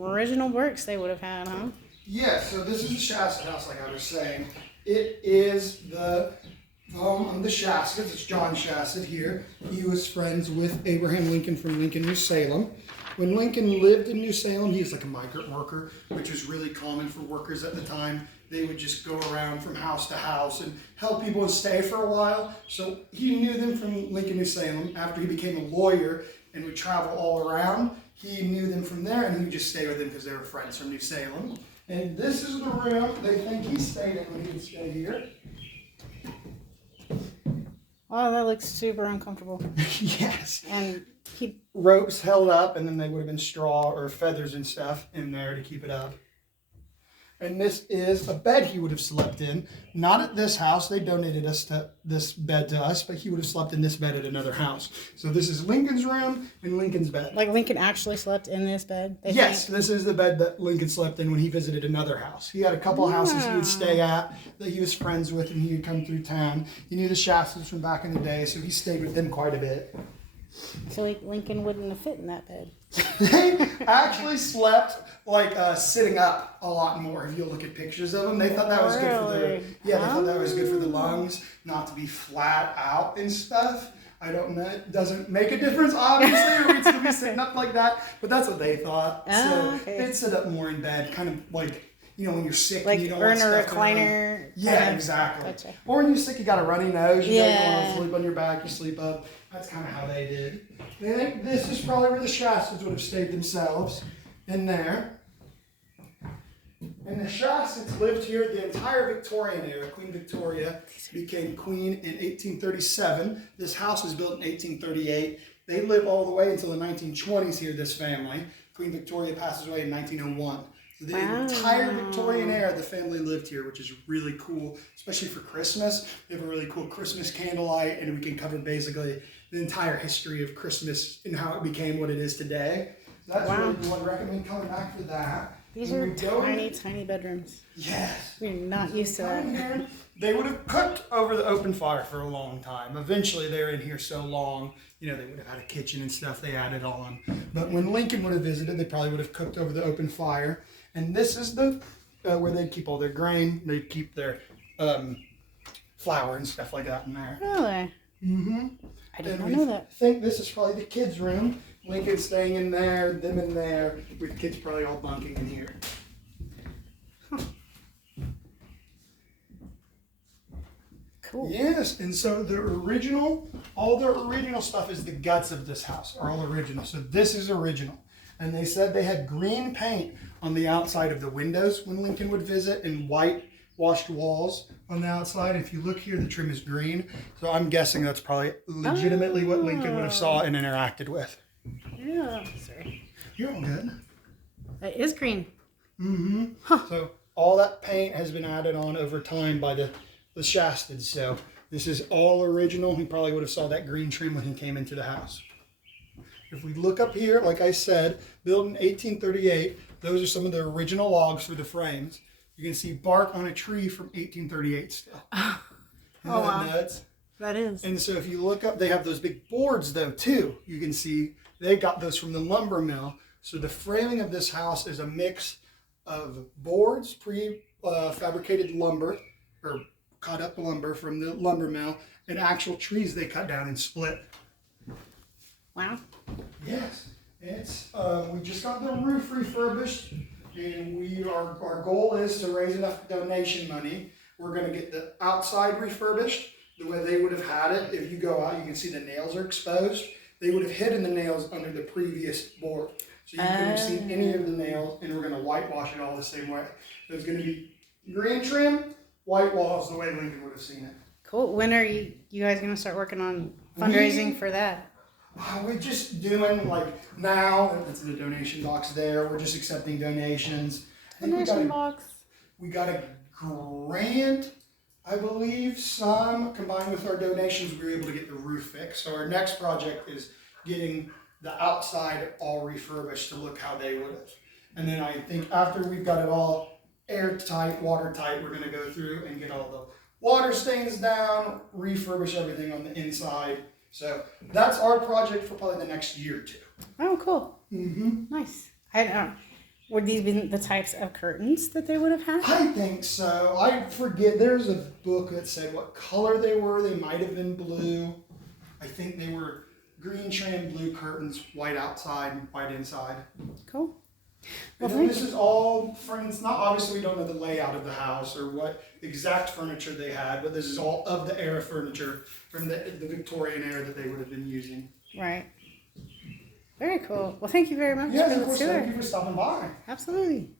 original works they would have had, huh? Yeah, so this is the Shastid House, like I was saying. It is the home of the Shastids. It's John Shastid here. He was friends with Abraham Lincoln from Lincoln, New Salem. When Lincoln lived in New Salem, he was like a migrant worker, which was really common for workers at the time. They would just go around from house to house and help people and stay for a while. So he knew them from Lincoln, New Salem. After he became a lawyer and would travel all around, he knew them from there, and he would just stay with them because they were friends from New Salem. And this is the room they think he stayed in when he would stay here. Oh, that looks super uncomfortable. Yes. And ropes held up, and then they would have been straw or feathers and stuff in there to keep it up. And this is a bed he would have slept in. Not at this house. They donated this bed to us, but he would have slept in this bed at another house. So this is Lincoln's room and Lincoln's bed. like Lincoln actually slept in this bed? Yes, this is the bed that Lincoln slept in when he visited another house. He had a couple houses he would stay at that he was friends with, and he would come through town. He knew the Shastids from back in the day, so he stayed with them quite a bit. So Lincoln wouldn't have fit in that bed. They actually slept sitting up a lot more. If you look at pictures of them, they thought that was good for their thought that was good for the lungs, not to be flat out and stuff. I don't know. It doesn't make a difference, obviously, or we'd still be sitting up like that. But that's what they thought. They'd sit up more in bed, kind of like, when you're sick, like and you don't earn want a stuff recliner. Yeah, exactly. Gotcha. Or when you're sick, you got a runny nose. You don't want to sleep on your back. You sleep up. That's kind of how they did. They think this is probably where the Shastids would have stayed themselves, in there. And the Shastids lived here the entire Victorian era. Queen Victoria became queen in 1837. This house was built in 1838. They lived all the way until the 1920s here, this family. Queen Victoria passes away in 1901. So the entire Victorian era, the family lived here, which is really cool, especially for Christmas. We have a really cool Christmas candlelight, and we can cover basically the entire history of Christmas and how it became what it is today. So that's really cool. I'd recommend coming back for that. These are tiny, tiny bedrooms. Yes. We're not used to that. Here, they would have cooked over the open fire for a long time. Eventually, they were in here so long, they would have had a kitchen and stuff they added on. But when Lincoln would have visited, they probably would have cooked over the open fire. And this is the where they'd keep all their grain. They'd keep their flour and stuff like that in there. Really? Mm-hmm. I didn't know that. I think this is probably the kids' room. Lincoln staying in there, them in there, with kids probably all bunking in here. Huh. Cool. Yes, and so all the original stuff is the guts of this house, are all original. So this is original. And they said they had green paint on the outside of the windows when Lincoln would visit, and whitewashed walls on the outside. If you look here, the trim is green. So I'm guessing that's probably legitimately what Lincoln would have saw and interacted with. Yeah. Sorry. You're all good. It is green. Mm-hmm. Huh. So all that paint has been added on over time by the Shastids. So this is all original. He probably would have saw that green trim when he came into the house. If we look up here, like I said, built in 1838, those are some of the original logs for the frames. You can see bark on a tree from 1838 still. Oh, wow. Nuts? That is. And so if you look up, they have those big boards though too. You can see they got those from the lumber mill. So the framing of this house is a mix of boards, pre-fabricated lumber, or cut up lumber from the lumber mill, and actual trees they cut down and split. Wow. Yes, it's we just got the roof refurbished, and our goal is to raise enough donation money. We're going to get the outside refurbished the way they would have had it. If you go out, you can see the nails are exposed. They would have hidden the nails under the previous board, so you couldn't have seen any of the nails. And we're going to whitewash it all the same way. There's going to be green trim, white walls, the way Lincoln would have seen it. Cool. When are you guys going to start working on fundraising for that? We're just doing now. It's in the donation box there. We're just accepting donations. Donation box. We got a grant, I believe. Some combined with our donations, we were able to get the roof fixed. So our next project is getting the outside all refurbished to look how they would have. And then I think after we've got it all airtight, watertight, we're going to go through and get all the water stains down, refurbish everything on the inside. So that's our project for probably the next year or two. Oh, cool. Mm-hmm. Nice. Would these be the types of curtains that they would have had? I think so. I forget. There's a book that said what color they were. They might have been blue. I think they were green trim, blue curtains, white outside, and white inside. Cool. Well, Well, this is all friends. Not obviously, we don't know the layout of the house or what exact furniture they had, but this is all of the era furniture from the Victorian era that they would have been using. Right. Very cool. Well, thank you very much Yes, for of the course. tour. Thank you for stopping by. Absolutely.